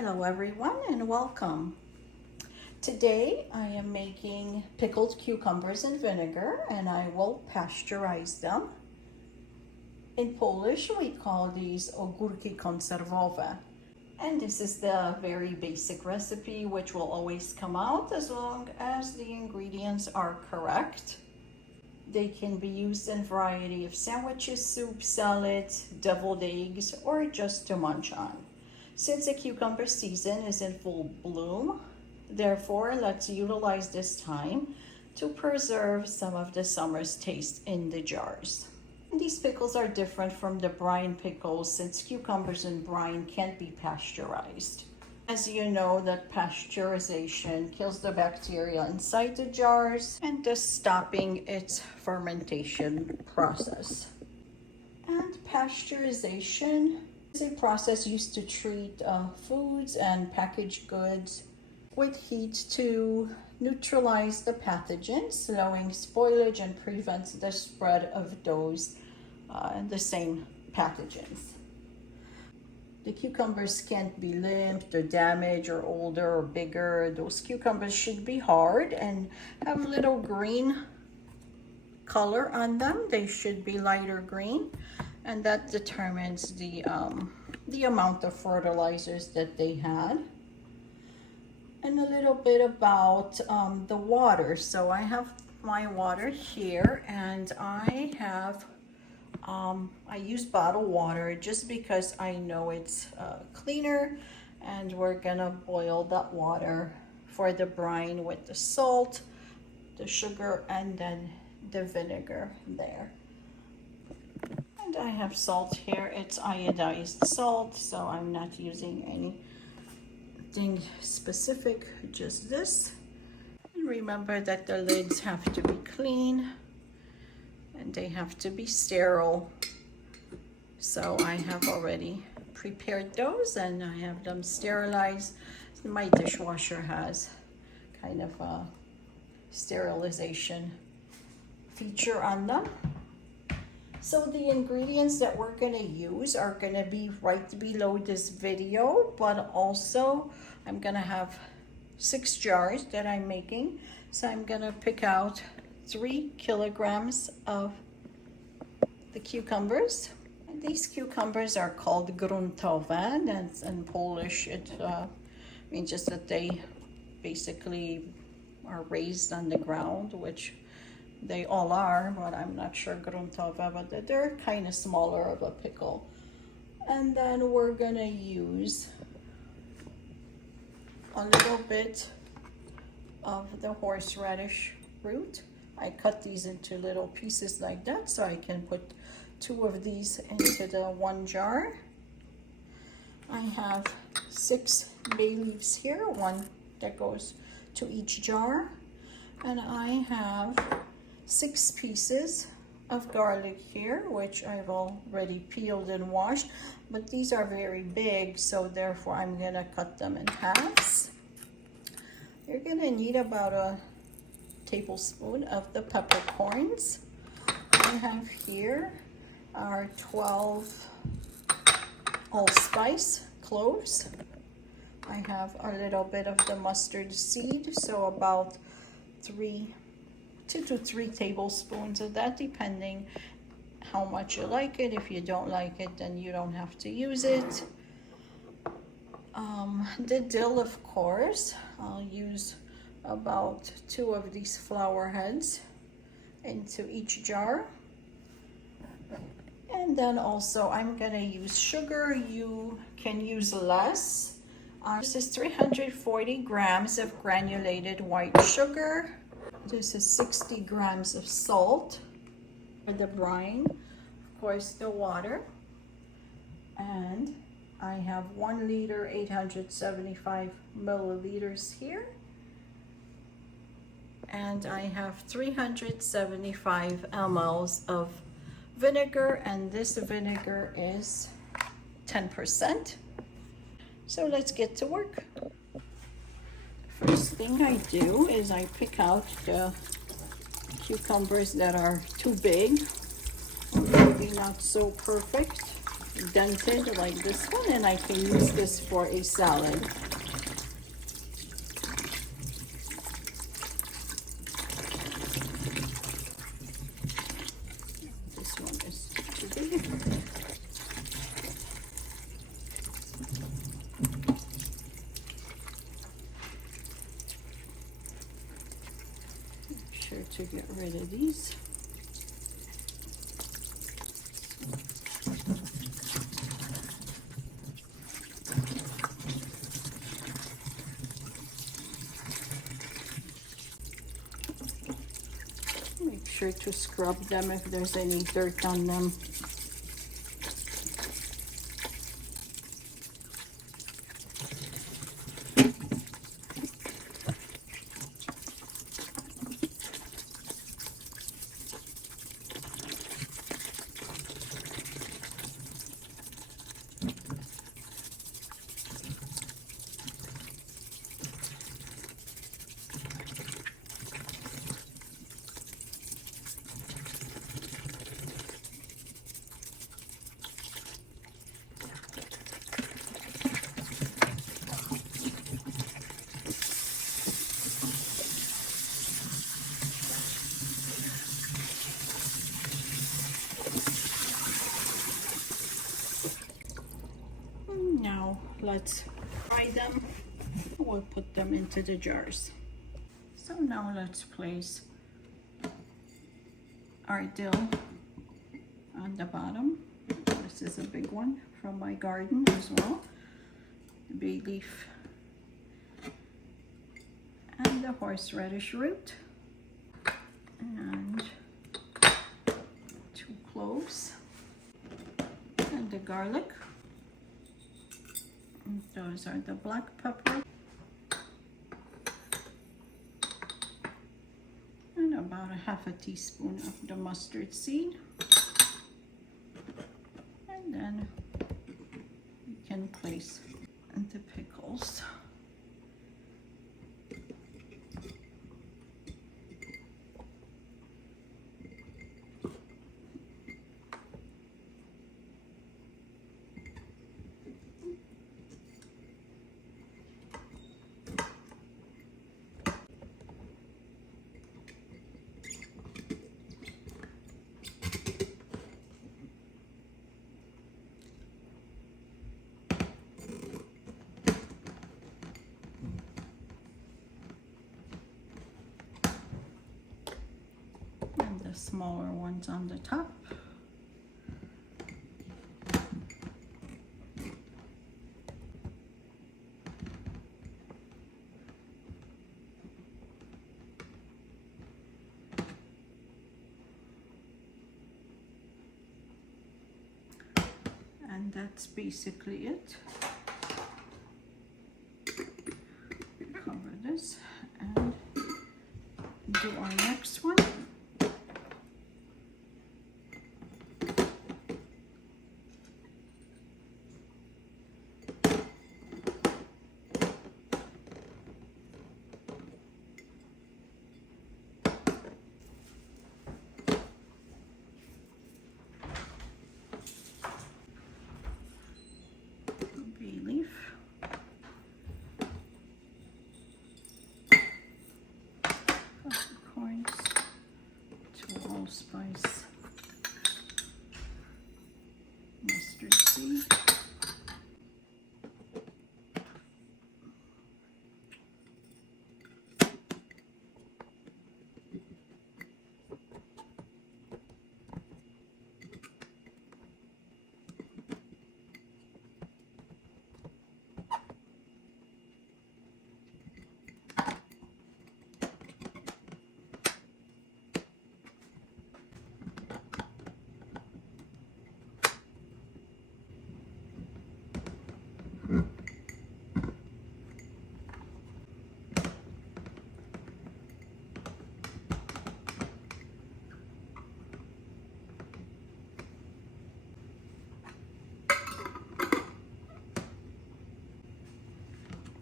Hello everyone and welcome. Today I am making pickled cucumbers in vinegar and I will pasteurize them. In Polish we call these Ogórki konserwowe. And this is the very basic recipe which will always come out as long as the ingredients are correct. They can be used in a variety of sandwiches, soup, salads, deviled eggs, or just to munch on. Since the cucumber season is in full bloom, therefore let's utilize this time to preserve some of the summer's taste in the jars. And these pickles are different from the brine pickles since cucumbers and brine can't be pasteurized. As you know, that pasteurization kills the bacteria inside the jars and thus stopping its fermentation process. And pasteurization is a process used to treat foods and packaged goods with heat to neutralize the pathogens, slowing spoilage and prevents the spread of those the same pathogens. The cucumbers can't be limped or damaged or older or bigger. Those cucumbers should be hard and have a little green color on them. They should be lighter green, and that determines the amount of fertilizers that they had. And a little bit about the water. So I have my water here, and I have I use bottled water just because I know it's cleaner, and we're gonna boil that water for the brine with the salt, the sugar, and then the vinegar there. And I have salt here. It's iodized salt, so I'm not using anything specific, just this. And remember that the lids have to be clean and they have to be sterile. So I have already prepared those and I have them sterilized. My dishwasher has kind of a sterilization feature on them. So the ingredients that we're gonna use are gonna be right below this video, but also I'm gonna have 6 jars that I'm making. So I'm gonna pick out 3 kilograms of the cucumbers. And these cucumbers are called Gruntowe. That's in Polish. It means just that they basically are raised on the ground, which they all are, but I'm not sure Gruntowe, but they're kind of smaller of a pickle. And then we're gonna use a little bit of the horseradish root. I cut these into little pieces like that so I can put 2 of these into the 1 jar. I have 6 bay leaves here, 1 that goes to each jar. And I have 6 pieces of garlic here, which I've already peeled and washed, but these are very big, so therefore I'm gonna cut them in halves. You're gonna need about a tablespoon of the peppercorns. I have here our 12 allspice cloves. I have a little bit of the mustard seed, so about 2 to 3 tablespoons of that, depending how much you like it. If you don't like it, then you don't have to use it. The dill, of course, I'll use about 2 of these flower heads into each jar. And then also I'm gonna use sugar. You can use less. This is 340 grams of granulated white sugar. This is 60 grams of salt for the brine, of course the water, and I have 1 liter 875 milliliters here, and I have 375 mLs of vinegar, and this vinegar is 10%. So let's get to work. First thing I do is I pick out the cucumbers that are too big or maybe not so perfect. dented like this one, and I can use this for a salad. This one is too big. Make sure to get rid of these. Make sure to scrub them if there's any dirt on them. Now let's fry them. We'll put them into the jars. So now let's place our dill on the bottom. This is a big one from my garden as well. The bay leaf and the horseradish root and 2 cloves and the garlic. Those are the black pepper and about a half a teaspoon of the mustard seed. And then we can place the pickles. The smaller ones on the top. And that's basically it. Cover this and do our next one. Peppercorns, 2 allspice, mustard seed,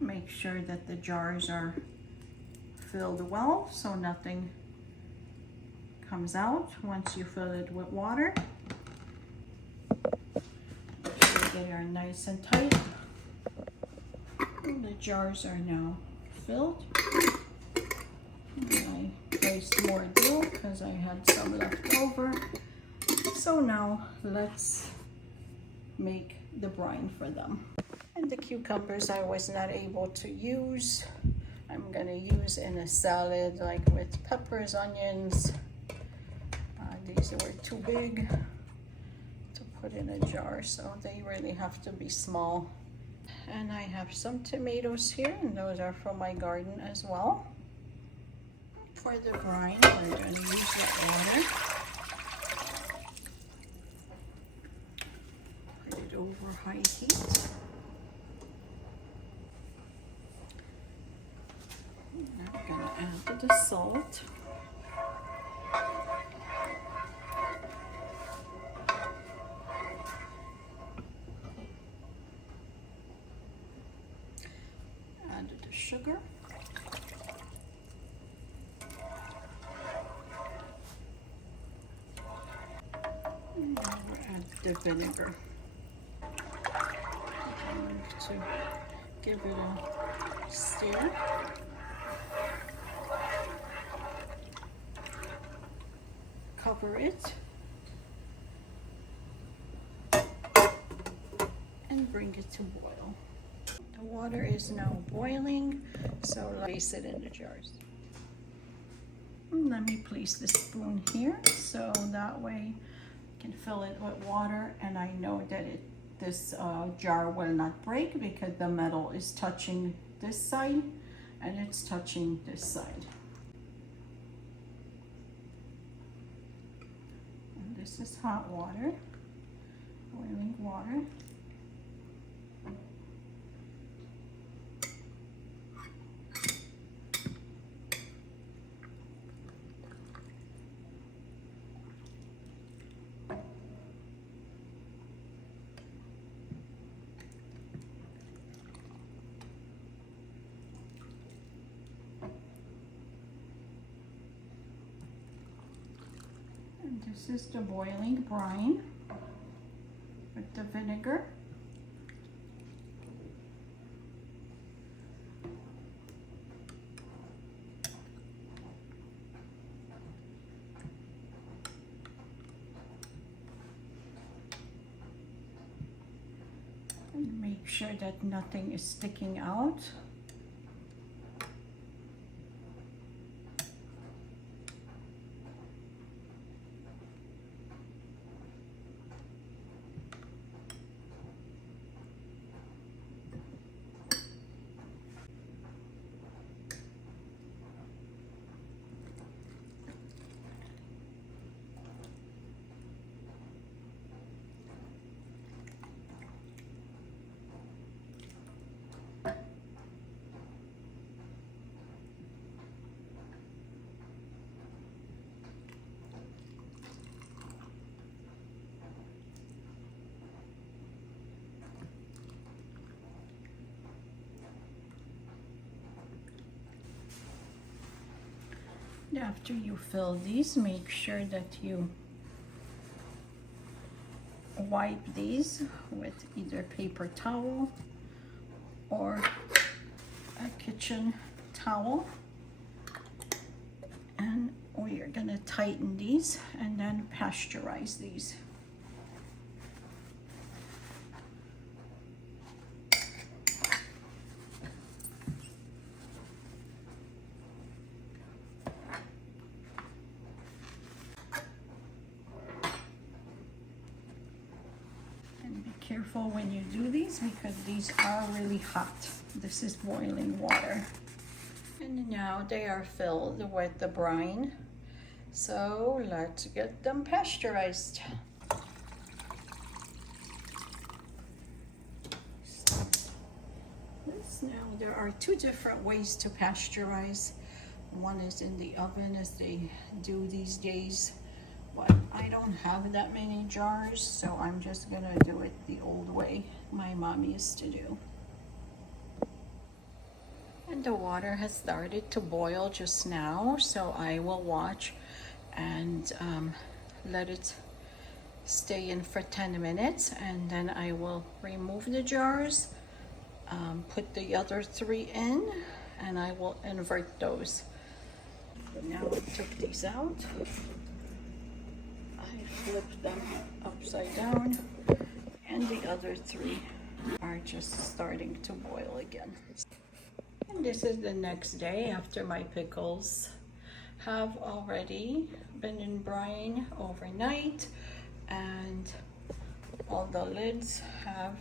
make sure that the jars are filled well so nothing comes out once you fill it with water. They are nice and tight. And the jars are now filled. And I placed more dill because I had some left over. So now let's make the brine for them. And the cucumbers I was not able to use. I'm gonna use in a salad, like with peppers, onions. These were too big to put in a jar, so they really have to be small. And I have some tomatoes here, and those are from my garden as well. For the brine, we're gonna use that water. Put it over high heat. And I'm gonna add the salt. Add the sugar. And now we'll add the vinegar. I'm going to give it a stir. Cover it and bring it to boil. The water is now boiling, so place it in the jars. And let me place the spoon here so that way I can fill it with water, and I know that this jar will not break because the metal is touching this side and it's touching this side. This is hot water, boiling water. This is the boiling brine with the vinegar. And make sure that nothing is sticking out. After you fill these, make sure that you wipe these with either paper towel or a kitchen towel. And we are going to tighten these and then pasteurize these. Careful when you do these because these are really hot. This is boiling water. And now they are filled with the brine. So let's get them pasteurized. Now there are two different ways to pasteurize. One is in the oven as they do these days. But I don't have that many jars, so I'm just gonna do it the old way my mom used to do. And the water has started to boil just now, so I will watch and let it stay in for 10 minutes, and then I will remove the jars, put the other 3 in, and I will invert those. So now I took these out. I flipped them upside down, and the other 3 are just starting to boil again. And this is the next day after my pickles have already been in brine overnight, and all the lids have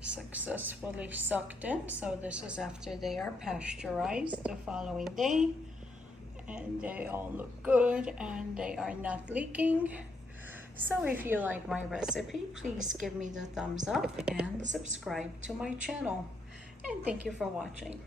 successfully sucked in. So this is after they are pasteurized the following day, and they all look good and they are not leaking. So if you like my recipe, please give me the thumbs up and subscribe to my channel. And thank you for watching.